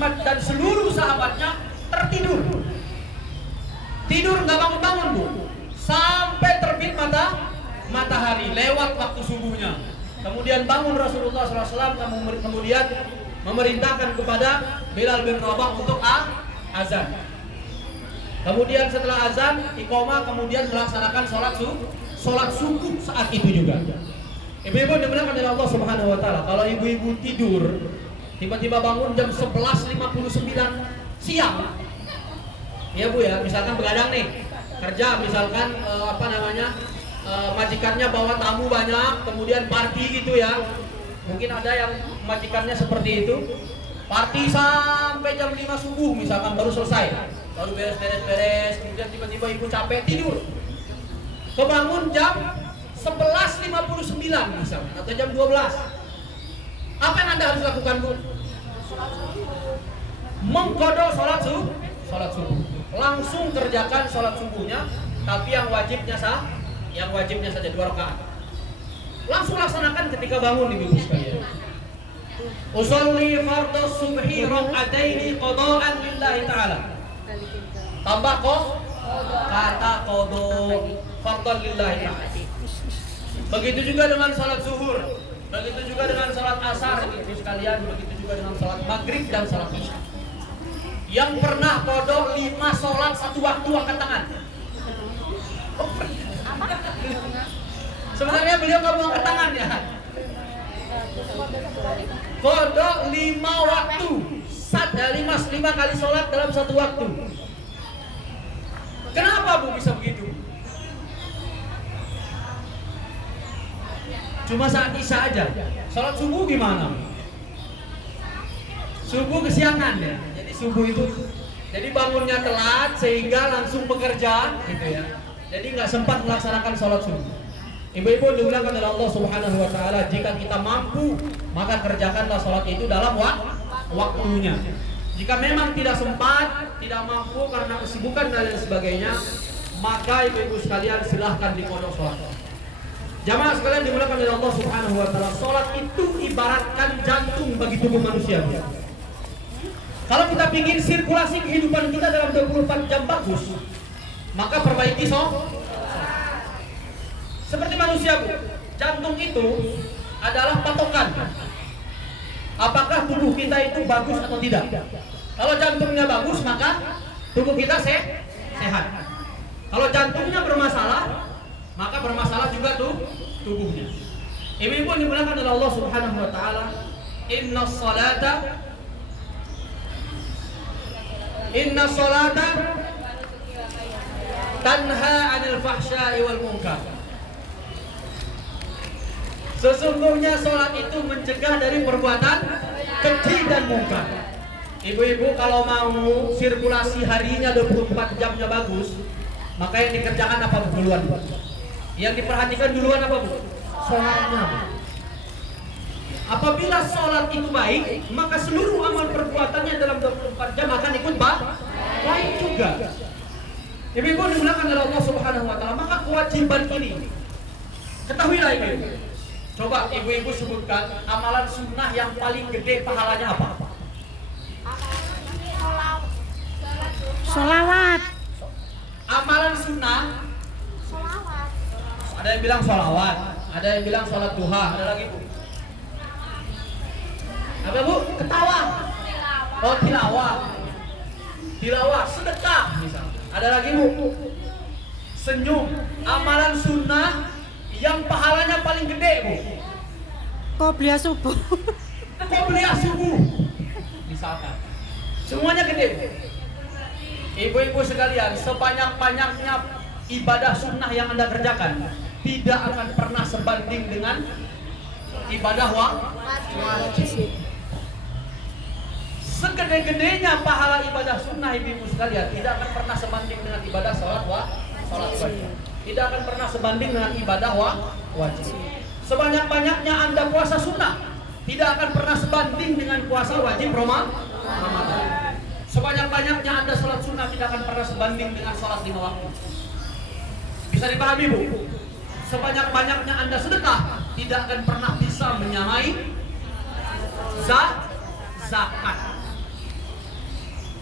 Muhammad dan seluruh sahabatnya tertidur. Tidur nggak bangun-bangun Bu, sampai terbit matahari, lewat waktu subuhnya. Kemudian bangun Rasulullah SAW, kemudian memerintahkan kepada Bilal bin Rabah untuk azan. Kemudian setelah azan, iqamah, kemudian melaksanakan sholat subuh saat itu juga. Ibu-ibu dimuliakan oleh Allah Subhanahu Wa Taala. Kalau ibu-ibu tidur, tiba-tiba bangun jam 11.59 siang, ya Bu ya, misalkan begadang nih, kerja, misalkan majikannya bawa tamu banyak, kemudian party gitu ya. Mungkin ada yang majikannya seperti itu, party sampai jam 5 subuh misalkan baru selesai, baru beres, kemudian tiba-tiba ibu capek tidur, kebangun jam 11.59 misalkan, atau jam 12. Apa yang Anda harus lakukan Bu? Mengqadha sholat subuh. Langsung kerjakan sholat subuhnya, tapi yang wajibnya saja 2 rakaat. Langsung laksanakan ketika bangun ibu sekalian. Usolli fardhu subhi raka'ataini qada'an lillahi ta'ala. Tambah kata qada, fardhu lillahi ta'ala. Begitu juga dengan sholat zuhur, begitu juga dengan sholat asar ibu sekalian, begitu juga dengan sholat maghrib dan sholat isya. Yang pernah qada 5 sholat satu waktu angkat tangan. Sebenarnya beliau nggak mau angkat tangan ya. Qada 5 waktu, 5 kali sholat dalam satu waktu. Kenapa Bu bisa begitu? Cuma saat isya aja. Sholat subuh gimana? Subuh kesiangan ya. Jadi subuh itu, jadi bangunnya telat sehingga langsung bekerja gitu ya. Jadi nggak sempat melaksanakan sholat subuh. Ibu-ibu dimuliakan oleh Allah Subhanahu Wa Taala, jika kita mampu maka kerjakanlah sholat itu dalam waktunya. Jika memang tidak sempat, tidak mampu karena kesibukan dan lain sebagainya, maka ibu-ibu sekalian silahkan diqadha sholat. Jamaah sekalian dimuliakan oleh Allah Subhanahu Wa Taala, sholat itu ibaratkan jantung bagi tubuh manusia. Kalau kita ingin sirkulasi kehidupan kita dalam 24 jam bagus, maka perbaiki sholat. Seperti manusia Bu, jantung itu adalah patokan apakah tubuh kita itu bagus atau tidak. Kalau jantungnya bagus maka tubuh kita sehat. Kalau jantungnya bermasalah maka bermasalah juga tubuhnya. Ibu-ibu dimuliakan oleh Allah Subhanahu Wa Taala, Inna salata tanha 'anil fahsya'i wal munkar. Sesungguhnya sholat itu mencegah dari perbuatan keji dan mungkar. Ibu-ibu kalau mau sirkulasi harinya 24 jamnya bagus, maka yang dikerjakan apa duluan? Yang diperhatikan duluan apa Bu? Sholatnya. Apabila sholat itu baik, maka seluruh amal perbuatannya dalam 24 jam akan ikut baik juga. Ibu-ibu dimuliakan oleh Allah Subhanahu Wa Taala, maka kewajiban ini ketahuilah ibu. Coba ibu-ibu sebutkan amalan sunnah yang paling gede pahalanya apa? Sholawat. Amalan sunnah. Ada yang bilang sholawat, ada yang bilang sholat duha, ada lagi Bu. Apa Bu? Ketawa. Oh tilawah. Tilawah, sedekah misalnya. Ada lagi Bu. Senyum. Amalan sunnah yang pahalanya paling gede Bu. Qobliyah subuh. Qobliyah subuh misalkan. Semuanya gede Bu. Ibu-ibu sekalian, sebanyak-banyaknya ibadah sunnah yang Anda kerjakan tidak akan pernah sebanding dengan ibadah wajib. Segede-gedenya pahala ibadah sunnah ibu-ibu sekalian tidak akan pernah sebanding dengan ibadah sholat wajib. Tidak akan pernah sebanding dengan ibadah wajib. Sebanyak-banyaknya Anda puasa sunnah tidak akan pernah sebanding dengan puasa wajib Ramadan. Sebanyak-banyaknya Anda sholat sunnah tidak akan pernah sebanding dengan sholat 5 waktu. Bisa dipahami Bu? Sebanyak-banyaknya Anda sedekah tidak akan pernah bisa menyamai zakat.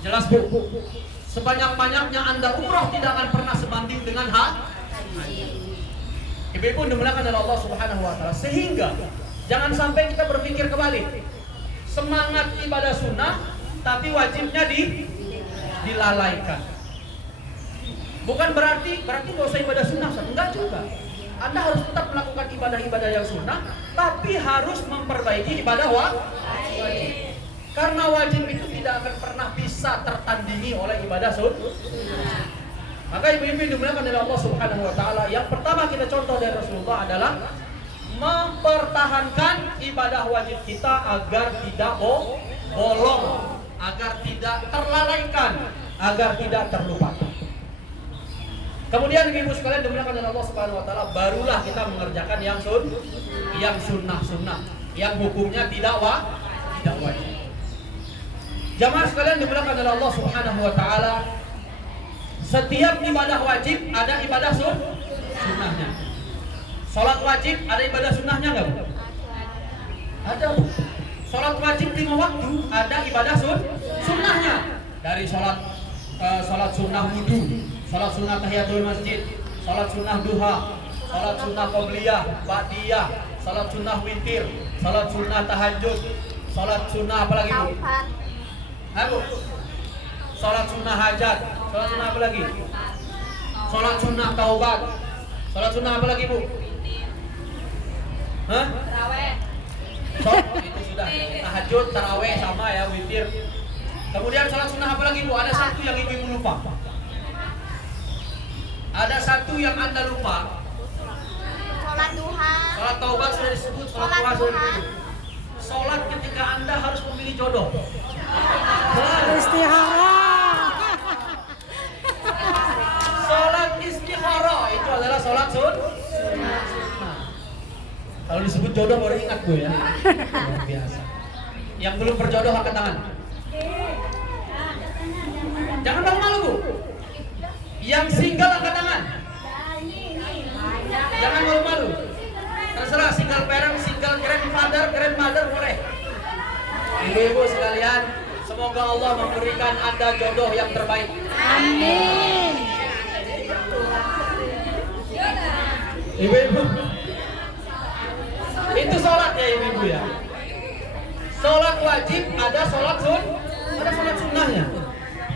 Jelas Bu? Sebanyak-banyaknya Anda umrah tidak akan pernah sebanding dengan haji. Ibu-ibu dimuliakan oleh Allah Subhanahu wa taala. Sehingga jangan sampai kita berpikir kebalik. Semangat ibadah sunnah tapi wajibnya dilalaikan. Bukan berarti nggak usah ibadah sunnah, enggak juga. Anda harus tetap melakukan ibadah-ibadah yang sunnah, tapi harus memperbaiki ibadah wajib. Karena wajib itu tidak akan pernah bisa tertandingi oleh ibadah sunnah. Maka ibu-ibu dimuliakan oleh Allah Subhanahu wa taala, yang pertama kita contoh dari Rasulullah adalah mempertahankan ibadah wajib kita agar tidak bolong, agar tidak terlalaikan, agar tidak terlupakan. Kemudian ibu sekalian dimuliakan oleh Allah Subhanahu wa taala, barulah kita mengerjakan yang sunnah, yang hukumnya tidak wajib. Jamaah sekalian dimuliakan oleh Allah Subhanahu wa taala, setiap ibadah wajib ada ibadah sunnahnya. Salat wajib ada ibadah sunnahnya enggak, Bu? Ada. Salat wajib 5 waktu ada ibadah sunnahnya. Dari salat sunnah wudu, salat sunnah tahiyatul masjid, salat sunnah duha, salat sunnah qabliyah, ba'diyah, salat sunnah witir, salat sunnah tahajud, salat sunnah apa lagi, Bu? Ayo. Salat sunnah hajat, salat sunnah apa lagi? Salat sunnah taubat, salat sunnah apa lagi, Bu? Hah? Tarawih. Itu sudah. Tahajud, tarawih sama ya, witir. Kemudian salat sunnah apa lagi, Bu? Ada satu yang ibu lupa. Ada satu yang Anda lupa. Salat duha. Salat taubat sudah disebut, salat duha sudah disebut. Salat ketika Anda harus memilih jodoh. Istihara. Salat istikharah itu adalah salat sunnah. Kalau disebut jodoh baru ingat, Bu ya. Luar biasa. Yang belum berjodoh angkat tangan. Jangan malu-malu, Bu. Yang single angkat tangan. Jangan malu-malu. Terserah single parent, single grandmother boleh. Ibu-ibu sekalian, semoga Allah memberikan Anda jodoh yang terbaik. Amin. Ibu-ibu, itu sholat ya ibu-ibu ya. Sholat wajib ada sholat sunnahnya.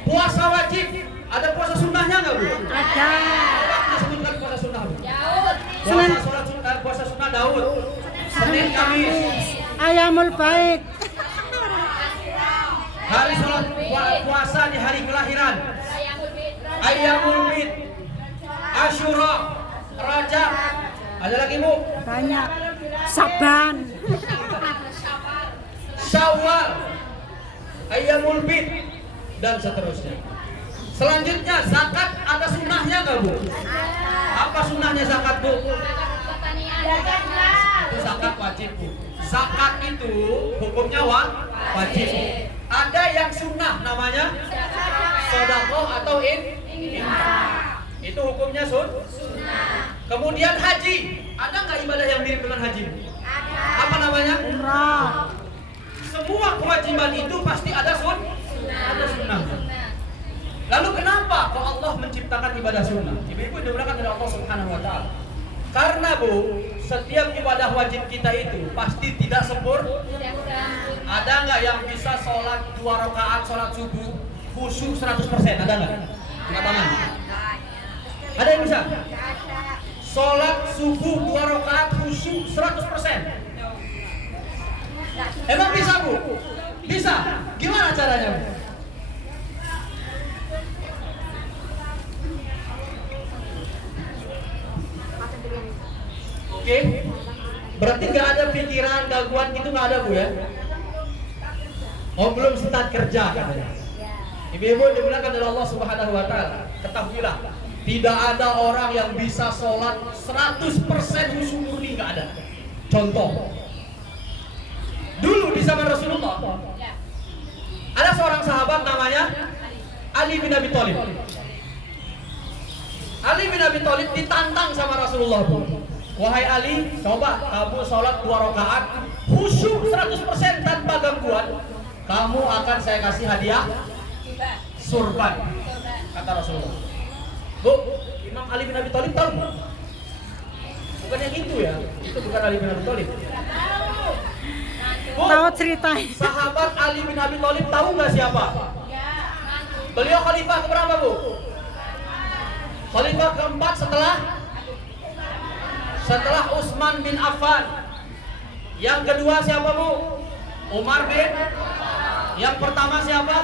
Puasa wajib ada puasa sunnahnya nggak, Bu? Ada. Disebutkan puasa sunnah, Bu. Puasa sunnah Daud. Senin Kamis. Ayamul Bait. Hari sholat puasa di hari kelahiran. Ayyamul Bid. Asyura. Rajab. Ada lagi, Bu? Banyak. Saban. Syawal. Ayyamul Bid dan seterusnya. Selanjutnya zakat ada sunnahnya nggak, Bu? Apa sunnahnya zakat, Bu? Itu zakat wajib, Bu. Zakat itu hukumnya wajib. Ada yang sunnah namanya sedekah atau infak. Itu hukumnya sunnah. Kemudian haji, ada nggak ibadah yang mirip dengan haji? Apa namanya? Umrah. Semua kewajiban itu pasti ada sunnah. Lalu kenapa kok Allah menciptakan ibadah sunnah? Ibu-ibu dimuliakan oleh Allah Subhanahu wa taala. Karena, Bu, setiap ibadah wajib kita itu pasti tidak sempurna. Ada nggak yang bisa sholat 2 rakaat sholat subuh khusyuk 100%? Ada nggak? Angkat tangan. Ada yang bisa? Sholat subuh 2 rakaat khusyuk 100%. Emang bisa, Bu? Bisa. Gimana caranya, Bu? Oke. Berarti nggak ada pikiran, gangguan gitu nggak ada, Bu ya? Oh, belum start kerja katanya. Ibu-ibu dimuliakan oleh Allah Subhanahu wa taala. Ketahuilah, tidak ada orang yang bisa sholat 100% khusyuk murni, nggak ada. Contoh, dulu di zaman Rasulullah ada seorang sahabat namanya Ali bin Abi Thalib. Ali bin Abi Thalib ditantang sama Rasulullah, Bu. Wahai Ali, coba kamu sholat 2 rakaat khusyuk 100% tanpa gangguan, kamu akan saya kasih hadiah Surban, kata Rasulullah. Bu, Imam Ali bin Abi Thalib tahu nggak? Bukan yang itu ya, itu bukan Ali bin Abi Thalib. Bu, Tahu ceritanya. sahabat Ali bin Abi Thalib tahu nggak siapa? Beliau khalifah keberapa, Bu? Khalifah keempat setelah Utsman bin Affan. Yang kedua siapa, Bu? Umar bin. Yang pertama siapa?